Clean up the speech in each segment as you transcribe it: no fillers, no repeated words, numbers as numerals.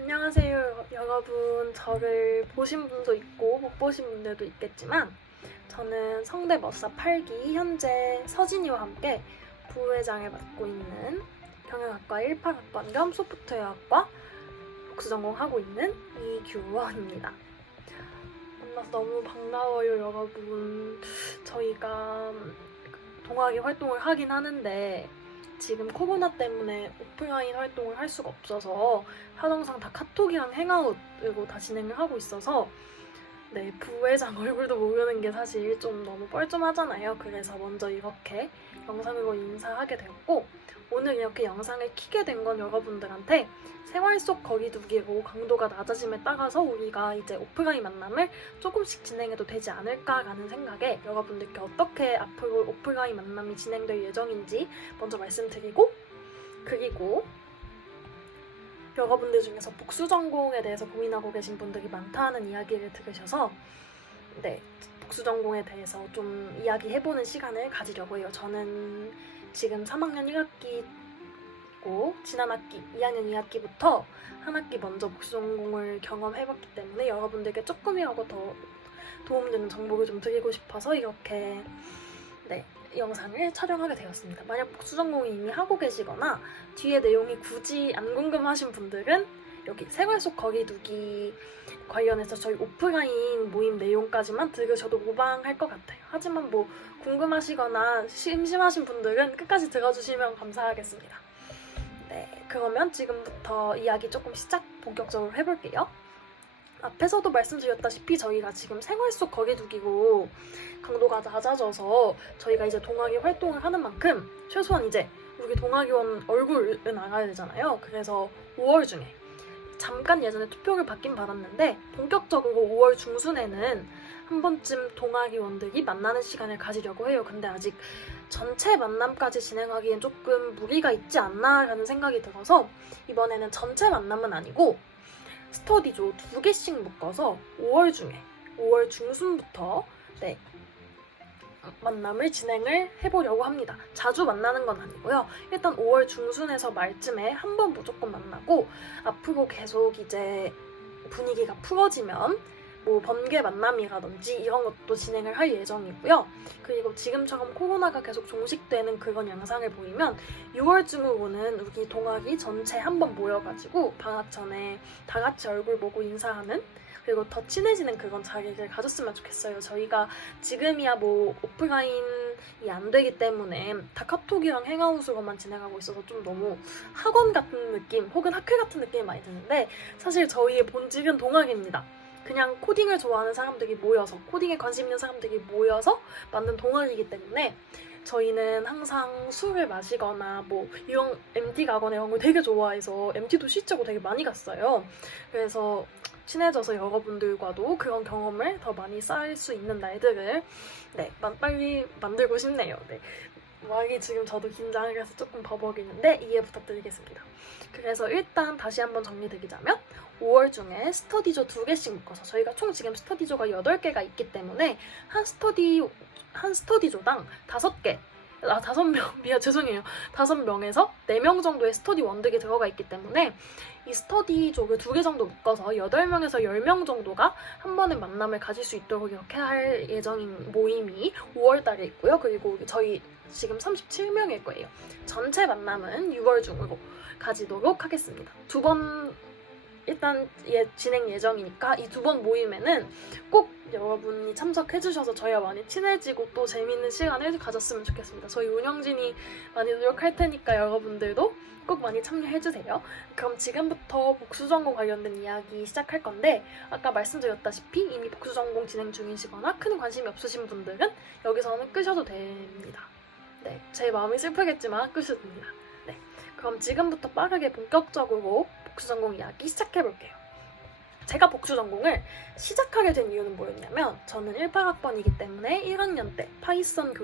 안녕하세요, 여러분. 저를 보신 분도 있고 못 보신 분들도 있겠지만 저는 성대 머싸 8기 현재 서진이와 함께 부회장을 맡고 있는 경영학과 18학번 겸 소프트웨어학과 복수 전공하고 있는 이규원입니다. 만나서 너무 반가워요, 여러분. 저희가 동아리 활동을 하긴 하는데 지금 코로나 때문에 오프라인 활동을 할 수가 없어서 사정상 다 카톡이랑 행아웃으로 다 진행을 하고 있어서 부회장 얼굴도 모르는 게 사실 좀 너무 뻘쭘하잖아요. 그래서 먼저 이렇게 영상으로 인사하게 되었고, 오늘 이렇게 영상을 켜게 된 건 여러분들한테 생활 속 거리두기로 강도가 낮아짐에 따라서 우리가 이제 오프라인 만남을 조금씩 진행해도 되지 않을까라는 생각에 여러분들께 어떻게 앞으로 오프라인 만남이 진행될 예정인지 먼저 말씀드리고, 그리고 여러분들 중에서 복수 전공에 대해서 고민하고 계신 분들이 많다는 이야기를 들으셔서 복수 전공에 대해서 좀 이야기해보는 시간을 가지려고 해요. 저는 지금 3학년 1학기고 지난 학기 2학년 2학기부터 한 학기 먼저 복수 전공을 경험해봤기 때문에 여러분들께 조금이라도 더 도움되는 정보를 좀 드리고 싶어서 이렇게 영상을 촬영하게 되었습니다. 만약 복수 전공을 이미 하고 계시거나 뒤에 내용이 굳이 안 궁금하신 분들은 여기 생활 속 거리두기 관련해서 저희 오프라인 모임 내용까지만 들으셔도 무방할 것 같아요. 하지만 뭐 궁금하시거나 심심하신 분들은 끝까지 들어주시면 감사하겠습니다. 그러면 지금부터 이야기 조금 본격적으로 해볼게요. 앞에서도 말씀드렸다시피 저희가 지금 생활 속 거리두기고 강도가 낮아져서 저희가 이제 동아리 활동을 하는 만큼 최소한 이제 우리 동아리원 얼굴은 알아야 되잖아요. 그래서 5월 중에 잠깐 예전에 투표를 받긴 받았는데 본격적으로 5월 중순에는 한 번쯤 동아리원들이 만나는 시간을 가지려고 해요. 근데 아직 전체 만남까지 진행하기엔 조금 무리가 있지 않나라는 생각이 들어서 이번에는 전체 만남은 아니고 스터디조 2개씩 묶어서 5월 중순부터 만남을 진행을 해보려고 합니다. 자주 만나는 건 아니고요. 일단 5월 중순에서 말쯤에 한 번 무조건 만나고 앞으로 계속 이제 분위기가 풀어지면 뭐 번개 만남이라든지 이런 것도 진행을 할 예정이고요. 그리고 지금처럼 코로나가 계속 종식되는 그런 양상을 보이면 6월쯤으로는 우리 동아리 전체 한번 모여가지고 방학 전에 다 같이 얼굴 보고 인사하는, 그리고 더 친해지는 그런 자리를 가졌으면 좋겠어요. 저희가 지금이야 뭐 오프라인이 안 되기 때문에 다 카톡이랑 행아웃으로만 진행하고 있어서 좀 너무 학원 같은 느낌 혹은 학회 같은 느낌이 많이 드는데 사실 저희의 본질은 동아리입니다. 그냥 코딩을 좋아하는 사람들이 모여서, 코딩에 관심 있는 사람들이 모여서 만든 동아리이기 때문에 저희는 항상 술을 마시거나 뭐 이런 MT 가거나 이런 걸 되게 좋아해서 MT도 실제로 되게 많이 갔어요. 그래서 친해져서 여러분들과도 그런 경험을 더 많이 쌓을 수 있는 날들을 빨리 만들고 싶네요. 말이 지금 저도 긴장을 해서 조금 버벅이는데 이해 부탁드리겠습니다. 그래서 일단 다시 한번 정리드리자면 5월 중에 스터디조 2개씩 묶어서 저희가 총 지금 스터디조가 8개가 있기 때문에 한 스터디조당 5개, 5명, 죄송해요. 5명에서 4명 정도의 스터디 원들이 들어가 있기 때문에 이 스터디조를 2개 정도 묶어서 8명에서 10명 정도가 한 번의 만남을 가질 수 있도록 이렇게 할 예정인 모임이 5월 달에 있고요. 그리고 저희 지금 37명일 거예요. 전체 만남은 6월 중으로 가지도록 하겠습니다. 2번 일단 진행 예정이니까 이 2번 모임에는 꼭 여러분이 참석해주셔서 저희와 많이 친해지고 또 재밌는 시간을 가졌으면 좋겠습니다. 저희 운영진이 많이 노력할 테니까 여러분들도 꼭 많이 참여해주세요. 그럼 지금부터 복수전공 관련된 이야기 시작할 건데 아까 말씀드렸다시피 이미 복수전공 진행 중이시거나 큰 관심이 없으신 분들은 여기서는 끄셔도 됩니다. 제 마음이 슬프겠지만 끄셔도 됩니다. 그럼 지금부터 빠르게 본격적으로 복수전공 이야기 시작해볼게요. 제가 복수전공을 시작하게 된 이유는 뭐였냐면 저는 18학번이기 때문에 1학년 때 파이썬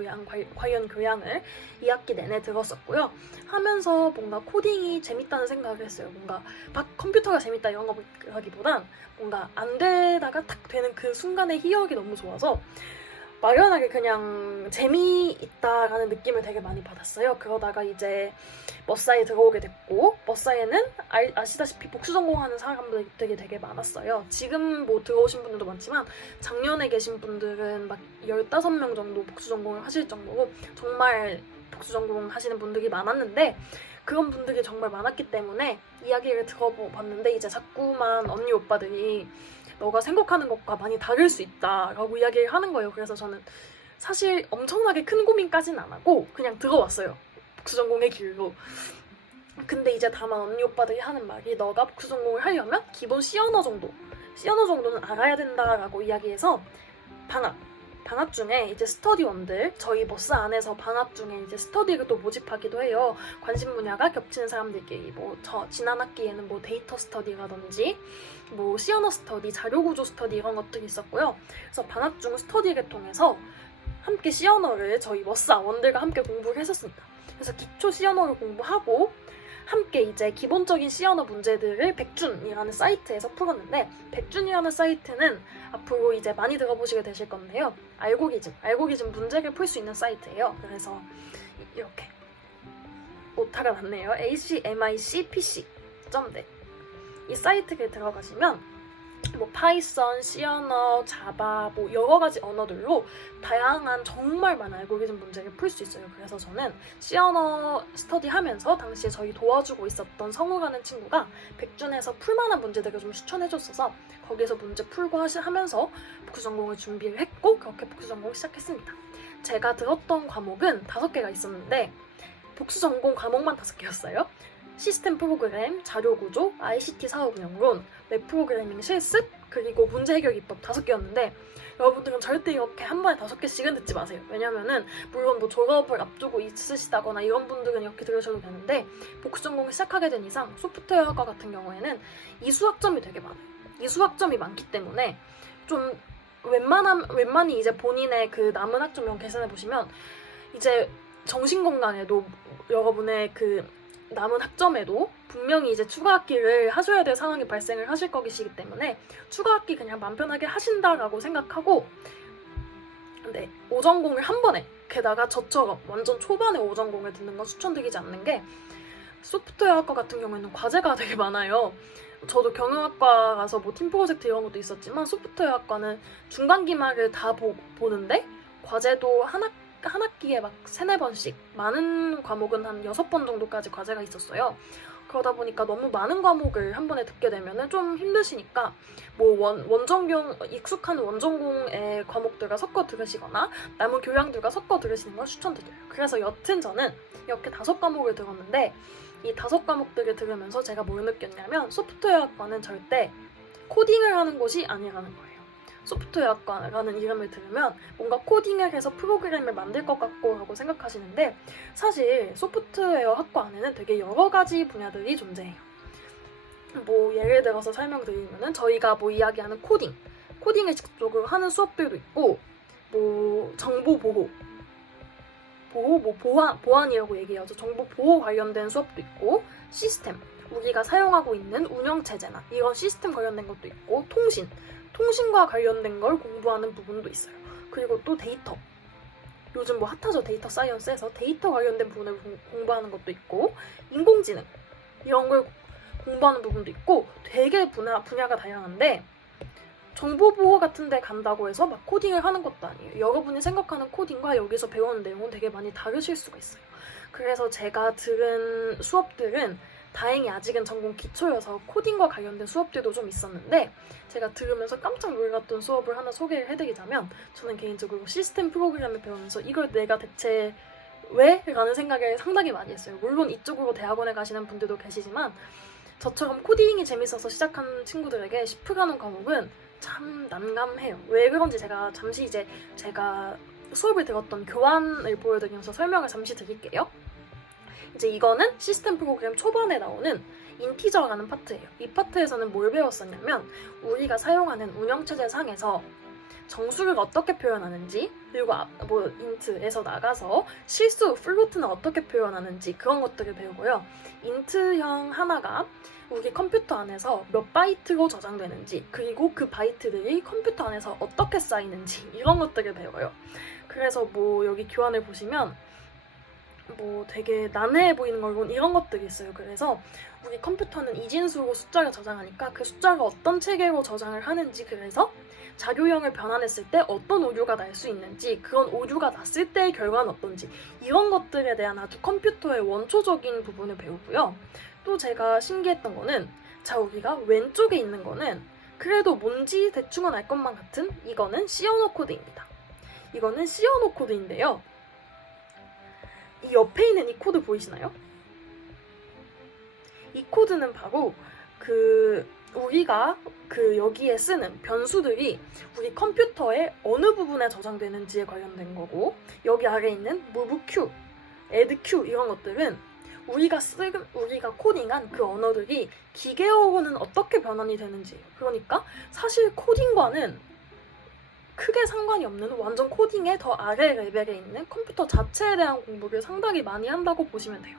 관련 교양을 2학기 내내 들었었고요. 하면서 뭔가 코딩이 재밌다는 생각을 했어요. 뭔가 막 컴퓨터가 재밌다 이런 거라기보단 뭔가 안 되다가 딱 되는 그 순간의 희열이 너무 좋아서 막연하게 그냥 재미있다라는 느낌을 되게 많이 받았어요. 그러다가 이제 머싸에 들어오게 됐고, 머싸에는 아시다시피 복수 전공하는 사람들이 되게 많았어요. 지금 뭐 들어오신 분들도 많지만 작년에 계신 분들은 막 15명 정도 복수 전공을 하실 정도로 정말 복수 전공 하시는 분들이 많았는데, 그런 분들이 정말 많았기 때문에 이야기를 들어봤는데 이제 자꾸만 언니 오빠들이 너가 생각하는 것과 많이 다를 수 있다라고 이야기를 하는 거예요. 그래서 저는 사실 엄청나게 큰 고민까지는 안 하고 그냥 들어왔어요. 복수전공의 길로. 근데 이제 다만 언니 오빠들이 하는 말이 너가 복수전공을 하려면 기본 C언어 정도는 알아야 된다라고 이야기해서 방학 중에 이제 스터디원들, 저희 버스 안에서 방학 중에 이제 스터디를 또 모집하기도 해요. 관심 분야가 겹치는 사람들끼리 뭐 지난 학기에는 뭐 데이터 스터디라든지 뭐 C언어 스터디, 자료구조 스터디 이런 것들이 있었고요. 그래서 방학 중 스터디를 통해서 함께 C언어를 저희 버스원들과 함께 공부를 했었습니다. 그래서 기초 C언어를 공부하고 함께 이제 기본적인 C언어 문제들을 백준이라는 사이트에서 풀었는데, 백준이라는 사이트는 앞으로 이제 많이 들어보시게 되실 건데요. 알고리즘 문제를 풀 수 있는 사이트예요. 그래서 이렇게 오타가 났네요. acmicpc.net 이 사이트에 들어가시면 뭐 파이썬, C언어, 자바 뭐 여러 가지 언어들로 다양한 정말 많은 알고리즘 문제를 풀 수 있어요. 그래서 저는 C언어 스터디하면서 당시에 저희 도와주고 있었던 성우라는 친구가 백준에서 풀만한 문제들을 좀 추천해줬어서 거기서 문제 풀고 하면서 복수전공을 준비를 했고 그렇게 복수전공을 시작했습니다. 제가 들었던 과목은 5개가 있었는데 복수전공 과목만 5개였어요. 시스템 프로그램, 자료구조, ICT 사업운영론, 웹 프로그래밍 실습, 그리고 문제 해결 기법 5개였는데 여러분들은 절대 이렇게 한 번에 5개씩은 듣지 마세요. 왜냐면은 물론 뭐 졸업을 앞두고 있으시다거나 이런 분들은 이렇게 들으셔도 되는데 복수전공을 시작하게 된 이상 소프트웨어학과 같은 경우에는 이수학점이 되게 많아요. 이수학점이 많기 때문에 좀 웬만히 이제 본인의 그 남은 학점명 계산해 보시면 이제 정신건강에도 여러분의 그 남은 학점에도 분명히 이제 추가학기를 하셔야 될 상황이 발생을 하실 것이기 때문에 추가학기 그냥 맘 편하게 하신다라고 생각하고, 근데 5전공을 한 번에, 게다가 저처럼 완전 초반에 5전공을 듣는 건 추천드리지 않는 게, 소프트웨어학과 같은 경우에는 과제가 되게 많아요. 저도 경영학과 가서 뭐 팀 프로젝트 이런 것도 있었지만 소프트웨어학과는 중간 기말을 다 보는데 과제도 한 학기에 막 3-4번씩, 많은 과목은 한 6번 정도까지 과제가 있었어요. 그러다 보니까 너무 많은 과목을 한 번에 듣게 되면 좀 힘드시니까 뭐 익숙한 원전공의 과목들과 섞어 들으시거나 남은 교양들과 섞어 들으시는 걸 추천드려요. 그래서 여튼 저는 이렇게 5과목을 들었는데 이 5과목들을 들으면서 제가 뭘 느꼈냐면 소프트웨어학과는 절대 코딩을 하는 곳이 아니라는 거예요. 소프트웨어학과라는 이름을 들으면 뭔가 코딩을 해서 프로그램을 만들 것 같고 하고 생각하시는데 사실 소프트웨어학과 안에는 되게 여러 가지 분야들이 존재해요. 뭐 예를 들어서 설명드리면은 저희가 뭐 이야기하는 코딩을 직접적으로 하는 수업들도 있고, 뭐 정보 보안이라고 얘기하죠. 정보 보호 관련된 수업도 있고, 시스템, 우리가 사용하고 있는 운영체제나 이런 시스템 관련된 것도 있고, 통신과 관련된 걸 공부하는 부분도 있어요. 그리고 또 데이터. 요즘 뭐 핫하죠. 데이터 사이언스에서 데이터 관련된 부분을 공부하는 것도 있고, 인공지능 이런 걸 공부하는 부분도 있고, 되게 분야가 다양한데 정보보호 같은 데 간다고 해서 막 코딩을 하는 것도 아니에요. 여러분이 생각하는 코딩과 여기서 배우는 내용은 되게 많이 다르실 수가 있어요. 그래서 제가 들은 수업들은 다행히 아직은 전공 기초여서 코딩과 관련된 수업들도 좀 있었는데 제가 들으면서 깜짝 놀랐던 수업을 하나 소개를 해드리자면, 저는 개인적으로 시스템 프로그램을 배우면서 이걸 내가 대체 왜? 라는 생각을 상당히 많이 했어요. 물론 이쪽으로 대학원에 가시는 분들도 계시지만 저처럼 코딩이 재밌어서 시작한 친구들에게 시프라는 과목은 참 난감해요. 왜 그런지 제가 잠시 제가 수업을 들었던 교환을 보여드리면서 설명을 잠시 드릴게요. 이제 이거는 시스템 프로그램 초반에 나오는 인티저라는 파트예요. 이 파트에서는 뭘 배웠었냐면 우리가 사용하는 운영체제 상에서 정수를 어떻게 표현하는지, 그리고 뭐 인트에서 나가서 실수, 플로트는 어떻게 표현하는지 그런 것들을 배우고요. 인트형 하나가 우리 컴퓨터 안에서 몇 바이트로 저장되는지, 그리고 그 바이트들이 컴퓨터 안에서 어떻게 쌓이는지 이런 것들을 배워요. 그래서 뭐 여기 교환을 보시면 뭐 되게 난해해 보이는 걸 이런 것들이 있어요. 그래서 우리 컴퓨터는 이진수로 숫자를 저장하니까 그 숫자가 어떤 체계로 저장을 하는지, 그래서 자료형을 변환했을 때 어떤 오류가 날 수 있는지, 그런 오류가 났을 때의 결과는 어떤지, 이런 것들에 대한 아주 컴퓨터의 원초적인 부분을 배우고요. 또 제가 신기했던 거는, 자, 우리가 왼쪽에 있는 거는 그래도 뭔지 대충은 알 것만 같은, 이거는 시어노 코드입니다. 이거는 시어노 코드인데요. 이 옆에 있는 이 코드 보이시나요? 이 코드는 바로 우리가 여기에 쓰는 변수들이 우리 컴퓨터의 어느 부분에 저장되는지에 관련된 거고, 여기 아래에 있는 move q, add q 이런 것들은 우리가 코딩한 그 언어들이 기계어로는 어떻게 변환이 되는지, 그러니까 사실 코딩과는 크게 상관이 없는 완전 코딩의 더 아래 레벨에 있는 컴퓨터 자체에 대한 공부를 상당히 많이 한다고 보시면 돼요.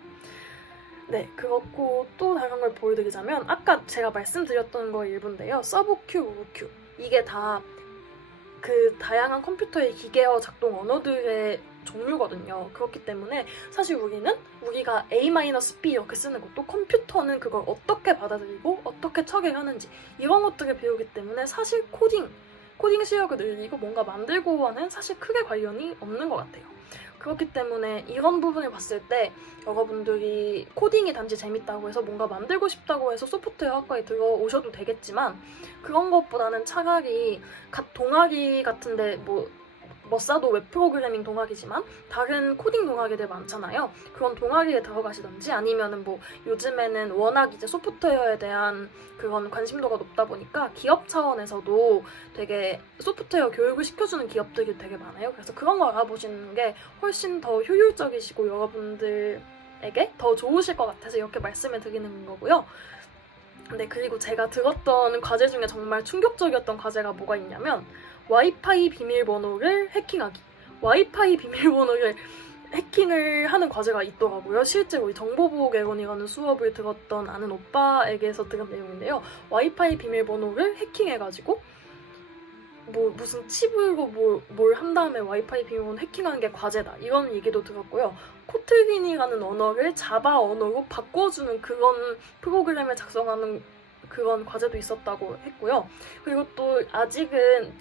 네, 그렇고 또 다른 걸 보여드리자면, 아까 제가 말씀드렸던 거 일부인데요. 서브 큐, 로브 큐, 이게 다 그 다양한 컴퓨터의 기계어 작동 언어들의 종류거든요. 그렇기 때문에 사실 우리가 A-B 이렇게 쓰는 것도 컴퓨터는 그걸 어떻게 받아들이고 어떻게 처리하는지 이런 것들을 배우기 때문에 사실 코딩 실력을 늘리고 뭔가 만들고와는 사실 크게 관련이 없는 것 같아요. 그렇기 때문에 이런 부분을 봤을 때 여러분들이 코딩이 단지 재밌다고 해서 뭔가 만들고 싶다고 해서 소프트웨어 학과에 들어오셔도 되겠지만, 그런 것보다는 차라리 각 동아리 같은데 뭐 머싸도 웹프로그래밍 동아리지만 다른 코딩 동아리들 많잖아요. 그런 동아리에 들어가시던지, 아니면은 뭐 요즘에는 워낙 이제 소프트웨어에 대한 그런 관심도가 높다 보니까 기업 차원에서도 되게 소프트웨어 교육을 시켜주는 기업들이 되게 많아요. 그래서 그런 거 알아보시는 게 훨씬 더 효율적이시고 여러분들에게 더 좋으실 것 같아서 이렇게 말씀을 드리는 거고요. 네, 그리고 제가 들었던 과제 중에 정말 충격적이었던 과제가 뭐가 있냐면, 와이파이 비밀번호를 해킹하기. 와이파이 비밀번호를 해킹을 하는 과제가 있더라고요. 실제로 이 정보보호개론이라는 수업을 들었던 아는 오빠에게서 들은 내용인데요. 와이파이 비밀번호를 해킹해가지고 뭐 무슨 칩으로 뭘 한 다음에 와이파이 비밀번호 해킹하는 게 과제다, 이런 얘기도 들었고요. 코틀린이라는 언어를 자바 언어로 바꿔주는 그런 프로그램을 작성하는 그런 과제도 있었다고 했고요. 그리고 또 아직은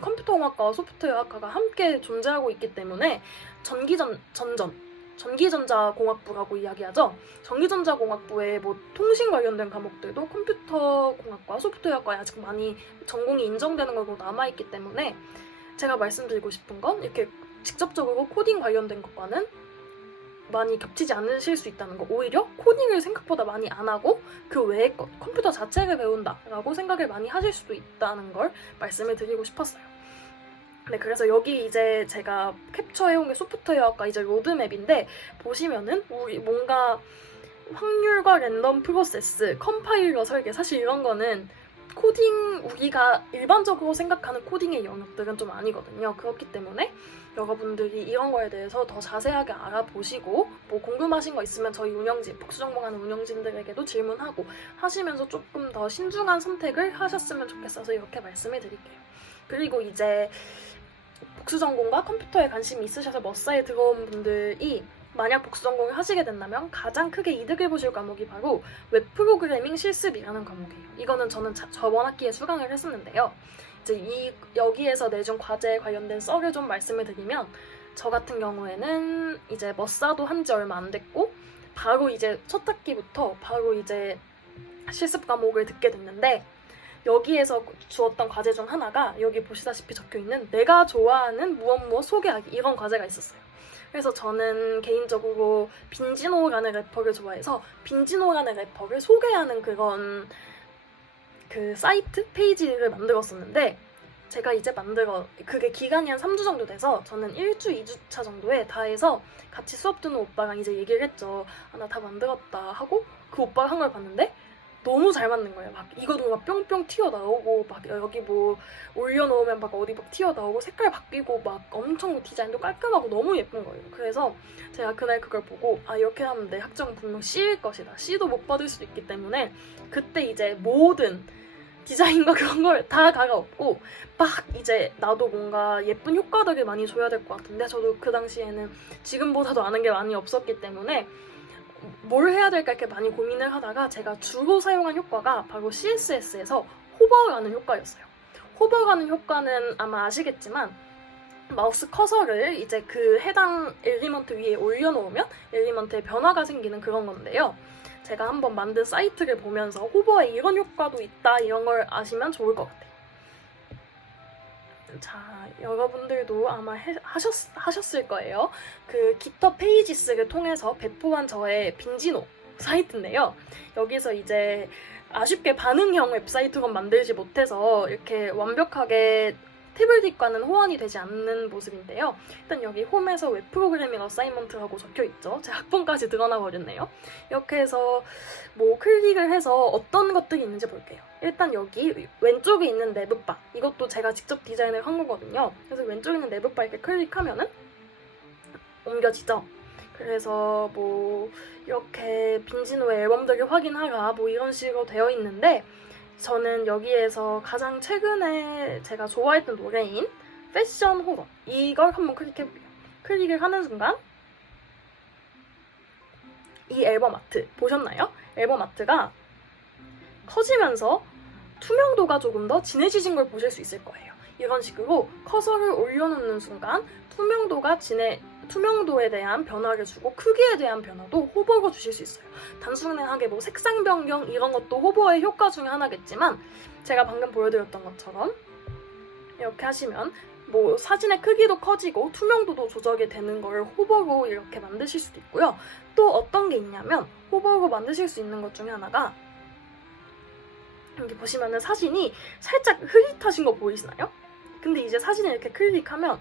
컴퓨터공학과와 소프트웨어학과가 함께 존재하고 있기 때문에 전기전자공학부라고 이야기하죠. 전기전자공학부에 뭐 통신 관련된 과목들도 컴퓨터공학과, 소프트웨어학과에 아직 많이 전공이 인정되는 걸로 남아있기 때문에, 제가 말씀드리고 싶은 건 이렇게 직접적으로 코딩 관련된 것과는 많이 겹치지 않으실 수 있다는 거. 오히려 코딩을 생각보다 많이 안 하고 그 외의 것, 컴퓨터 자체를 배운다라고 생각을 많이 하실 수도 있다는 걸 말씀을 드리고 싶었어요. 네, 그래서 여기 이제 제가 캡처해온 게 소프트웨어학과 이제 로드맵인데, 보시면은 우리 뭔가 확률과 랜덤 프로세스, 컴파일러 설계, 사실 이런 거는 우리가 일반적으로 생각하는 코딩의 영역들은 좀 아니거든요. 그렇기 때문에 여러분들이 이런 거에 대해서 더 자세하게 알아보시고, 뭐 궁금하신 거 있으면 저희 복수전공하는 운영진들에게도 질문하고 하시면서 조금 더 신중한 선택을 하셨으면 좋겠어서 이렇게 말씀을 드릴게요. 그리고 이제 복수전공과 컴퓨터에 관심이 있으셔서 머싸에 들어온 분들이 만약 복수전공을 하시게 된다면 가장 크게 이득을 보실 과목이 바로 웹프로그래밍 실습이라는 과목이에요. 이거는 저는 저번 학기에 수강을 했었는데요. 이제 여기에서 내준 과제에 관련된 썰을 좀 말씀을 드리면, 저 같은 경우에는 이제 머싸도 한지 얼마 안 됐고 바로 이제 첫 학기부터 바로 이제 실습 과목을 듣게 됐는데, 여기에서 주었던 과제 중 하나가 여기 보시다시피 적혀있는 내가 좋아하는 무엇 소개하기, 이런 과제가 있었어요. 그래서 저는 개인적으로 빈지노라는 래퍼를 좋아해서 빈지노라는 래퍼를 소개하는 그런 그 사이트 페이지를 만들었었는데, 제가 이제 그게 기간이 한 3주 정도 돼서 저는 1주, 2주차 정도에 다 해서 같이 수업 듣는 오빠랑 이제 얘기를 했죠. 나 다 만들었다 하고 그 오빠가 한 걸 봤는데 너무 잘 맞는 거예요. 막 이거도 막 뿅뿅 튀어나오고 막 여기 뭐 올려놓으면 막 어디 막 튀어나오고 색깔 바뀌고 막 엄청 디자인도 깔끔하고 너무 예쁜 거예요. 그래서 제가 그날 그걸 보고 아 이렇게 하면 내 학점은 분명 C일 것이다. C도 못 받을 수도 있기 때문에 그때 이제 모든 디자인과 그런 걸 다 갈아엎고 막 이제 나도 뭔가 예쁜 효과들을 많이 줘야 될 것 같은데 저도 그 당시에는 지금보다도 아는 게 많이 없었기 때문에 뭘 해야 될까 이렇게 많이 고민을 하다가 제가 주로 사용한 효과가 바로 CSS에서 호버가는 효과였어요. 호버가는 효과는 아마 아시겠지만 마우스 커서를 이제 그 해당 엘리먼트 위에 올려놓으면 엘리먼트에 변화가 생기는 그런 건데요. 제가 한번 만든 사이트를 보면서 호버에 이런 효과도 있다 이런 걸 아시면 좋을 것 같아요. 자, 여러분들도 아마 하셨을 거예요. 그 깃허브 페이지스를 통해서 배포한 저의 빈지노 사이트인데요. 여기서 이제 아쉽게 반응형 웹사이트건 만들지 못해서 이렇게 완벽하게 태블릿과는 호환이 되지 않는 모습인데요. 일단 여기 홈에서 웹 프로그래밍 어사이먼트라고 적혀있죠. 제 학번까지 드러나 버렸네요. 이렇게 해서 뭐 클릭을 해서 어떤 것들이 있는지 볼게요. 일단 여기 왼쪽에 있는 내부바, 이것도 제가 직접 디자인을 한 거거든요. 그래서 왼쪽에 있는 내부바 이렇게 클릭하면은 옮겨지죠. 그래서 뭐 이렇게 빈지노의 앨범들을 확인하라 뭐 이런 식으로 되어 있는데 저는 여기에서 가장 최근에 제가 좋아했던 노래인 패션 호러 이걸 한번 클릭해볼게요. 클릭을 하는 순간 이 앨범 아트 보셨나요? 앨범 아트가 커지면서 투명도가 조금 더 진해지신 걸 보실 수 있을 거예요. 이런 식으로 커서를 올려놓는 순간 투명도에 대한 변화를 주고 크기에 대한 변화도 호버가 주실 수 있어요. 단순하게 뭐 색상 변경 이런 것도 호버의 효과 중에 하나겠지만 제가 방금 보여드렸던 것처럼 이렇게 하시면 뭐 사진의 크기도 커지고 투명도도 조절이 되는 걸 호버로 이렇게 만드실 수도 있고요. 또 어떤 게 있냐면 호버로 만드실 수 있는 것 중에 하나가 여기 보시면은 사진이 살짝 흐릿하신 거 보이시나요? 근데 이제 사진을 이렇게 클릭하면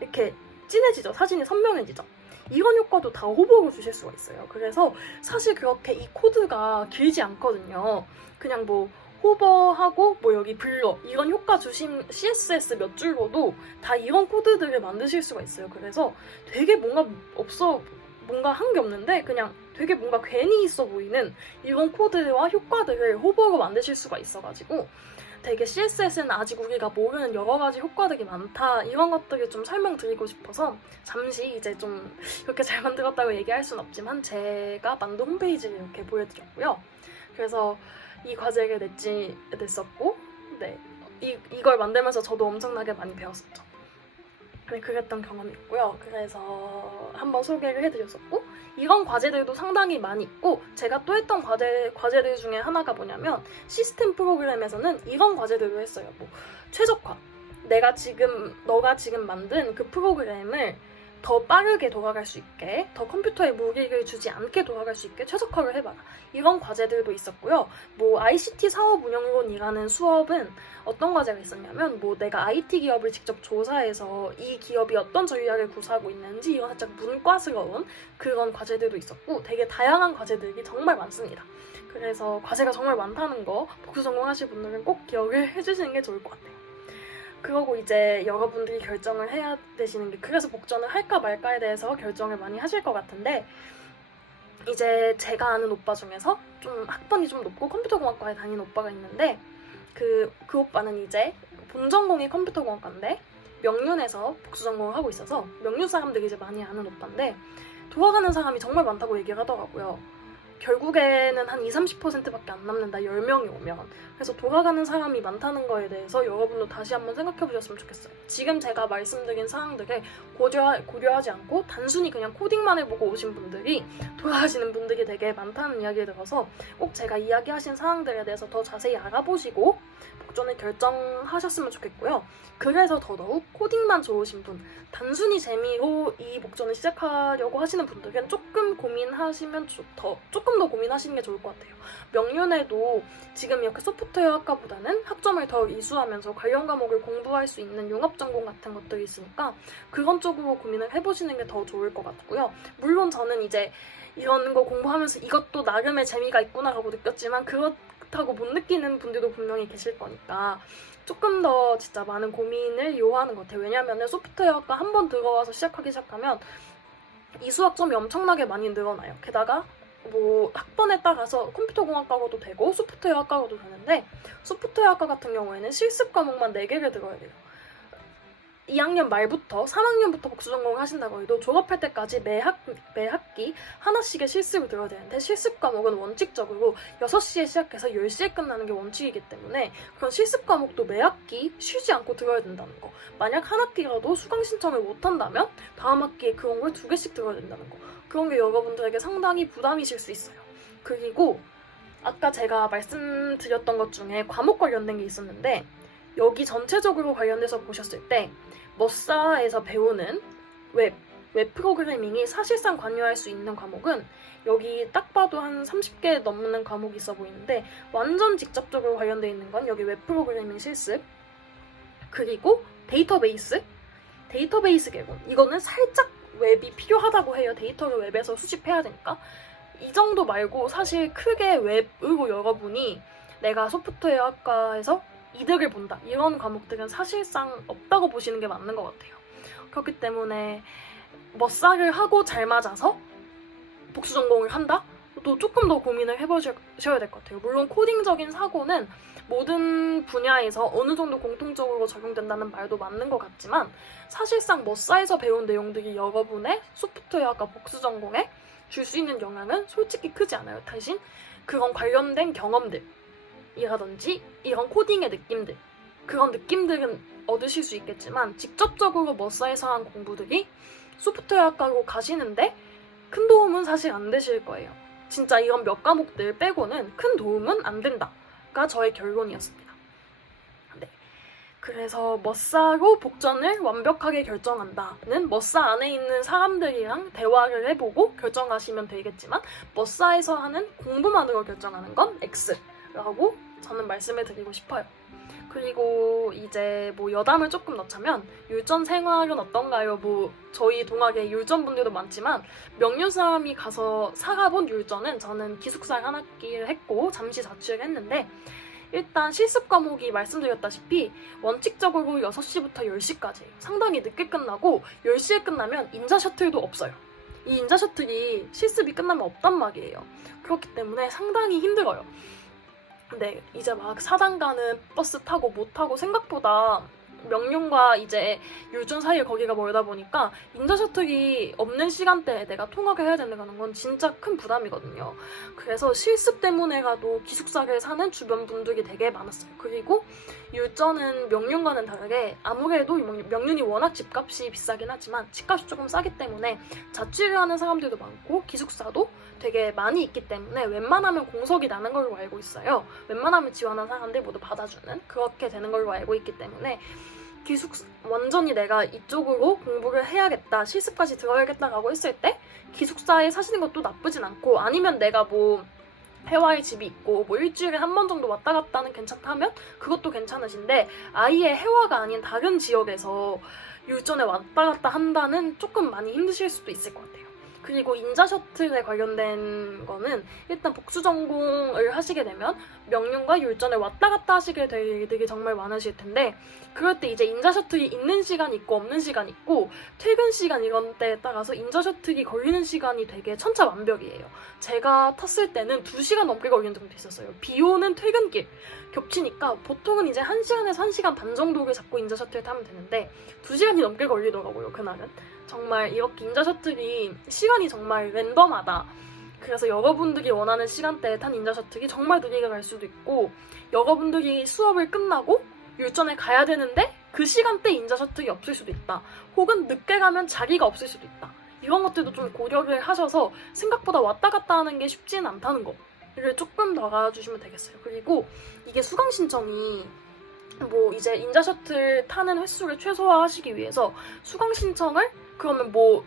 이렇게 진해지죠. 사진이 선명해지죠. 이런 효과도 다 호버로 주실 수가 있어요. 그래서 사실 그렇게 이 코드가 길지 않거든요. 그냥 뭐 호버하고 뭐 여기 블러 이런 효과 주신 CSS 몇 줄로도 다 이런 코드들을 만드실 수가 있어요. 그래서 되게 뭔가 한 게 없는데 그냥 되게 뭔가 괜히 있어 보이는 이런 코드와 효과들을 호버로 만드실 수가 있어가지고 되게 CSS는 아직 우리가 모르는 여러 가지 효과들이 많다 이런 것들을 좀 설명드리고 싶어서 잠시 이제 좀 이렇게 잘 만들었다고 얘기할 순 없지만 제가 만든 홈페이지를 이렇게 보여드렸고요. 그래서 이 과제를 냈었고 네, 이걸 만들면서 저도 엄청나게 많이 배웠었죠. 네, 그랬던 경험이 있고요. 그래서 한번 소개를 해드렸었고 이런 과제들도 상당히 많이 있고 제가 또 했던 과제들 중에 하나가 뭐냐면 시스템 프로그램에서는 이런 과제들도 했어요. 뭐 최적화. 너가 지금 만든 그 프로그램을 더 빠르게 돌아갈 수 있게, 더 컴퓨터에 무리를 주지 않게 돌아갈 수 있게 최적화를 해봐라. 이런 과제들도 있었고요. 뭐 ICT 사업운영론이라는 수업은 어떤 과제가 있었냐면 뭐 내가 IT 기업을 직접 조사해서 이 기업이 어떤 전략을 구사하고 있는지 이런 살짝 문과스러운 그런 과제들도 있었고 되게 다양한 과제들이 정말 많습니다. 그래서 과제가 정말 많다는 거 복수 전공하실 분들은 꼭 기억을 해주시는 게 좋을 것 같아요. 그러고 이제 여러분들이 결정을 해야 되시는 게 그래서 복전을 할까 말까에 대해서 결정을 많이 하실 것 같은데 이제 제가 아는 오빠 중에서 좀 학번이 좀 높고 컴퓨터공학과에 다니는 오빠가 있는데 그 오빠는 이제 본전공이 컴퓨터공학과인데 명륜에서 복수전공을 하고 있어서 명륜 사람들이 이제 많이 아는 오빠인데 돌아가는 사람이 정말 많다고 얘기를 하더라고요. 결국에는 한 20-30%밖에 안 남는다. 10명이 오면. 그래서 돌아가는 사람이 많다는 거에 대해서 여러분도 다시 한번 생각해 보셨으면 좋겠어요. 지금 제가 말씀드린 사항들을 고려하지 않고 단순히 그냥 코딩만 해보고 오신 분들이 돌아가시는 분들이 되게 많다는 이야기를 들어서 꼭 제가 이야기하신 사항들에 대해서 더 자세히 알아보시고 복전을 결정하셨으면 좋겠고요. 그래서 더더욱 코딩만 좋으신 분, 단순히 재미로 이 복전을 시작하려고 하시는 분들은 조금 더 고민하시는 게 좋을 것 같아요. 명륜에도 지금 이렇게 소프트웨어 학과보다는 학점을 더 이수하면서 관련 과목을 공부할 수 있는 융합 전공 같은 것들이 있으니까 그런 쪽으로 고민을 해보시는 게 더 좋을 것 같고요. 물론 저는 이제 이런 거 공부하면서 이것도 나름의 재미가 있구나라고 느꼈지만 그렇다고 못 느끼는 분들도 분명히 계실 거니까 조금 더 진짜 많은 고민을 요하는 것 같아요. 왜냐하면 소프트웨어학과 한 번 들어와서 시작하면 이수학점이 엄청나게 많이 늘어나요. 게다가 뭐 학번에 따라서 컴퓨터공학과가도 되고 소프트웨어학과가도 되는데 소프트웨어학과 같은 경우에는 실습 과목만 4개를 들어야 돼요. 2학년 말부터 3학년부터 복수 전공을 하신다고 해도 졸업할 때까지 매 학기 하나씩의 실습을 들어야 되는데 실습 과목은 원칙적으로 6시에 시작해서 10시에 끝나는 게 원칙이기 때문에 그런 실습 과목도 매 학기 쉬지 않고 들어야 된다는 거. 만약 한 학기라도 수강 신청을 못한다면 다음 학기에 그런 걸 2개씩 들어야 된다는 거. 그런 게 여러분들에게 상당히 부담이실 수 있어요. 그리고 아까 제가 말씀드렸던 것 중에 과목 관련된 게 있었는데 여기 전체적으로 관련돼서 보셨을 때 머싸에서 배우는 웹 프로그래밍이 사실상 관여할 수 있는 과목은 여기 딱 봐도 한 30개 넘는 과목이 있어 보이는데 완전 직접적으로 관련되어 있는 건 여기 웹 프로그래밍 실습 그리고 데이터베이스 개론 이거는 살짝 웹이 필요하다고 해요. 데이터를 웹에서 수집해야 되니까 이 정도 말고 사실 크게 웹으로 여러분이 내가 소프트웨어 학과에서 이득을 본다. 이런 과목들은 사실상 없다고 보시는 게 맞는 것 같아요. 그렇기 때문에 머싸를 하고 잘 맞아서 복수 전공을 한다? 또 조금 더 고민을 해보셔야 될 것 같아요. 물론 코딩적인 사고는 모든 분야에서 어느 정도 공통적으로 적용된다는 말도 맞는 것 같지만 사실상 머싸에서 배운 내용들이 여러분의 소프트웨어학과 복수 전공에 줄 수 있는 영향은 솔직히 크지 않아요. 대신 그런 관련된 경험들 이라든지 이런 코딩의 느낌들 그런 느낌들은 얻으실 수 있겠지만 직접적으로 머싸에서 한 공부들이 소프트웨어학과로 가시는데 큰 도움은 사실 안 되실 거예요. 진짜 이런 몇 과목들 빼고는 큰 도움은 안 된다가 저의 결론이었습니다. 네. 그래서 머싸로 복전을 완벽하게 결정한다는 머싸 안에 있는 사람들이랑 대화를 해보고 결정하시면 되겠지만 머싸에서 하는 공부만으로 결정하는 건 X라고 저는 말씀을 드리고 싶어요. 그리고 이제 뭐 여담을 조금 넣자면 율전 생활은 어떤가요? 뭐 저희 동학에 율전 분들도 많지만 명륜 사람이 가서 살아본 율전은 저는 기숙사를 한 학기를 했고 잠시 자취를 했는데 일단 실습 과목이 말씀드렸다시피 원칙적으로 6시부터 10시까지예요. 상당히 늦게 끝나고 10시에 끝나면 인자 셔틀도 없어요. 이 인자 셔틀이 실습이 끝나면 없단 말이에요. 그렇기 때문에 상당히 힘들어요. 근데 이제 막 사당 가는 버스 타고 못 타고 생각보다 명륜과 이제 율전 사이에 거기가 멀다 보니까 인자 셔틀이 없는 시간대에 내가 통학을 해야 된다는 건 진짜 큰 부담이거든요. 그래서 실습 때문에라도 기숙사를 사는 주변 분들이 되게 많았어요. 그리고 율전은 명륜과는 다르게 아무래도 명륜이 워낙 집값이 비싸긴 하지만 집값이 조금 싸기 때문에 자취를 하는 사람들도 많고 기숙사도 되게 많이 있기 때문에 웬만하면 공석이 나는 걸로 알고 있어요. 웬만하면 지원한 사람들 모두 받아주는 그렇게 되는 걸로 알고 있기 때문에 완전히 내가 이쪽으로 공부를 해야겠다, 실습까지 들어야겠다라고 했을 때 기숙사에 사시는 것도 나쁘진 않고 아니면 내가 뭐 해와의 집이 있고 뭐 일주일에 한 번 정도 왔다 갔다 하는 괜찮다 하면 그것도 괜찮으신데 아예 해와가 아닌 다른 지역에서 율전에 왔다 갔다 한다는 조금 많이 힘드실 수도 있을 것 같아요. 그리고 인자 셔틀에 관련된 거는 일단 복수 전공을 하시게 되면 명륜과 율전에 왔다 갔다 하시게 될 일들이 정말 많으실 텐데 그럴 때 이제 인자 셔틀이 있는 시간 있고 없는 시간 있고 퇴근 시간 이런 때에 따라서 인자 셔틀이 걸리는 시간이 되게 천차만별이에요. 제가 탔을 때는 2시간 넘게 걸리는 적도 있었어요. 비 오는 퇴근길 겹치니까 보통은 이제 1시간에서 1시간 반 정도를 잡고 인자 셔틀 타면 되는데 2시간이 넘게 걸리더라고요. 그날은. 정말 이렇게 인자 셔틀이 시간이 정말 랜덤하다. 그래서 여러분들이 원하는 시간대에 탄 인자 셔틀이 정말 느리게 갈 수도 있고 여러분들이 수업을 끝나고 율전에 가야 되는데 그 시간대 인자 셔틀이 없을 수도 있다. 혹은 늦게 가면 자리가 없을 수도 있다. 이런 것들도 좀 고려를 하셔서 생각보다 왔다 갔다 하는 게 쉽지는 않다는 거. 이를 조금 더 알아주시면 되겠어요. 그리고 이게 수강 신청이 뭐 이제 인자 셔틀 타는 횟수를 최소화하시기 위해서 수강 신청을 그러면 뭐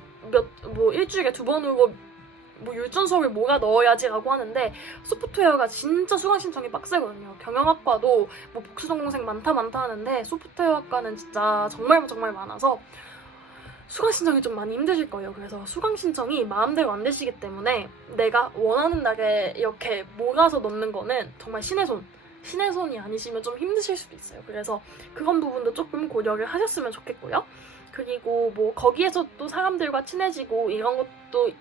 일주일에 2번으로 뭐 율전서를 뭐가 넣어야지라고 하는데 소프트웨어가 진짜 수강 신청이 빡세거든요. 경영학과도 뭐 복수 전공생 많다 하는데 소프트웨어학과는 진짜 정말 많아서 수강 신청이 좀 많이 힘드실 거예요. 그래서 수강 신청이 마음대로 안 되시기 때문에 내가 원하는 날에 이렇게 몰아서 넣는 거는 정말 신의 손이 아니시면 좀 힘드실 수도 있어요. 그래서 그런 부분도 조금 고려를 하셨으면 좋겠고요. 그리고 뭐 거기에서 또 사람들과 친해지고 이런 것도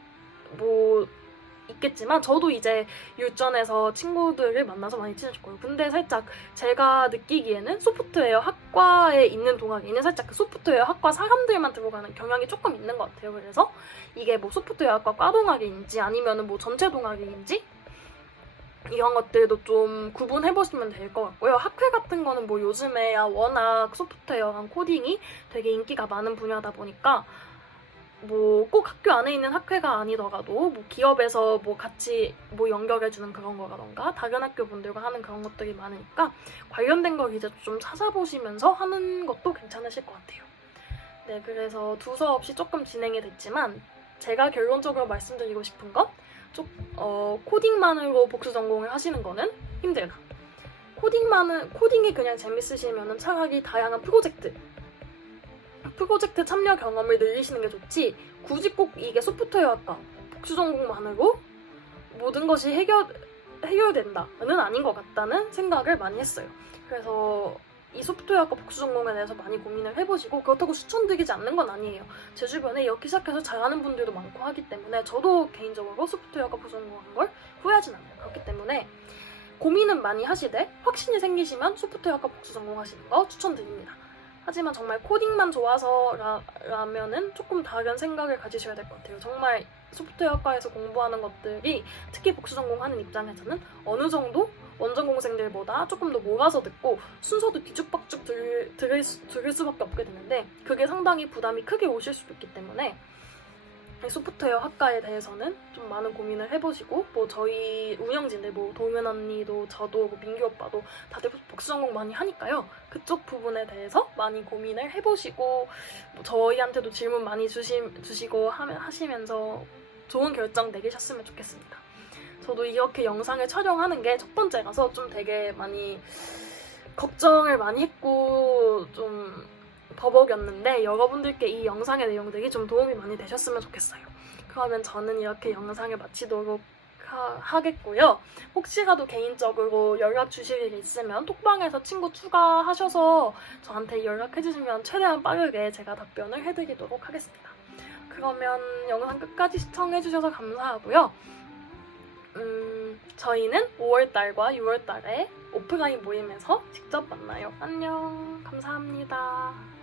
뭐 있겠지만 저도 이제 율전에서 친구들을 만나서 많이 친해졌고요. 근데 살짝 제가 느끼기에는 소프트웨어 학과에 있는 동아리는 살짝 그 소프트웨어 학과 사람들만 들어가는 경향이 조금 있는 것 같아요. 그래서 이게 뭐 소프트웨어 학과 과 동아리인지 아니면은 뭐 전체 동아리인지 이런 것들도 좀 구분해보시면 될 것 같고요. 학회 같은 거는 뭐 요즘에야 워낙 소프트웨어랑 코딩이 되게 인기가 많은 분야다 보니까 뭐 꼭 학교 안에 있는 학회가 아니더라도 뭐 기업에서 뭐 같이 뭐 연결해주는 그런 거라던가 다른 학교 분들과 하는 그런 것들이 많으니까 관련된 걸 이제 좀 찾아보시면서 하는 것도 괜찮으실 것 같아요. 네, 그래서 두서없이 조금 진행이 됐지만 제가 결론적으로 말씀드리고 싶은 건 코딩만으로 복수 전공을 하시는 거는 힘들다. 코딩이 그냥 재밌으시면 차라리 다양한 프로젝트 참여 경험을 늘리시는 게 좋지 굳이 꼭 이게 소프트웨어학과 복수 전공만으로 모든 것이 해결된다는 아닌 것 같다는 생각을 많이 했어요. 그래서 이 소프트웨어학과 복수 전공에 대해서 많이 고민을 해보시고 그렇다고 추천드리지 않는 건 아니에요. 제 주변에 이렇게 시작해서 잘하는 분들도 많고 하기 때문에 저도 개인적으로 소프트웨어학과 복수 전공한 걸 후회하진 않아요. 그렇기 때문에 고민은 많이 하시되 확신이 생기시면 소프트웨어학과 복수 전공하시는 거 추천드립니다. 하지만 정말 코딩만 좋아서라면은 조금 다른 생각을 가지셔야 될 것 같아요. 정말 소프트웨어학과에서 공부하는 것들이 특히 복수 전공하는 입장에서는 어느 정도 원전공생들보다 조금 더 몰아서 듣고 순서도 뒤죽박죽 들을 수밖에 없게 되는데 그게 상당히 부담이 크게 오실 수도 있기 때문에 소프트웨어 학과에 대해서는 좀 많은 고민을 해보시고 뭐 저희 운영진들 뭐 도면 언니도 저도 뭐 민규 오빠도 다들 복수 전공 많이 하니까요. 그쪽 부분에 대해서 많이 고민을 해보시고 뭐 저희한테도 질문 많이 주시고 하시면서 좋은 결정 내리셨으면 좋겠습니다. 저도 이렇게 영상을 촬영하는 게 첫 번째라서 좀 되게 많이 걱정을 많이 했고 좀 버벅였는데 여러분들께 이 영상의 내용들이 좀 도움이 많이 되셨으면 좋겠어요. 그러면 저는 이렇게 영상을 마치도록 하겠고요. 혹시라도 개인적으로 연락 주실 일 있으면 톡방에서 친구 추가하셔서 저한테 연락해주시면 최대한 빠르게 제가 답변을 해드리도록 하겠습니다. 그러면 영상 끝까지 시청해주셔서 감사하고요. 저희는 5월달과 6월달에 오프라인 모임에서 직접 만나요. 안녕. 감사합니다.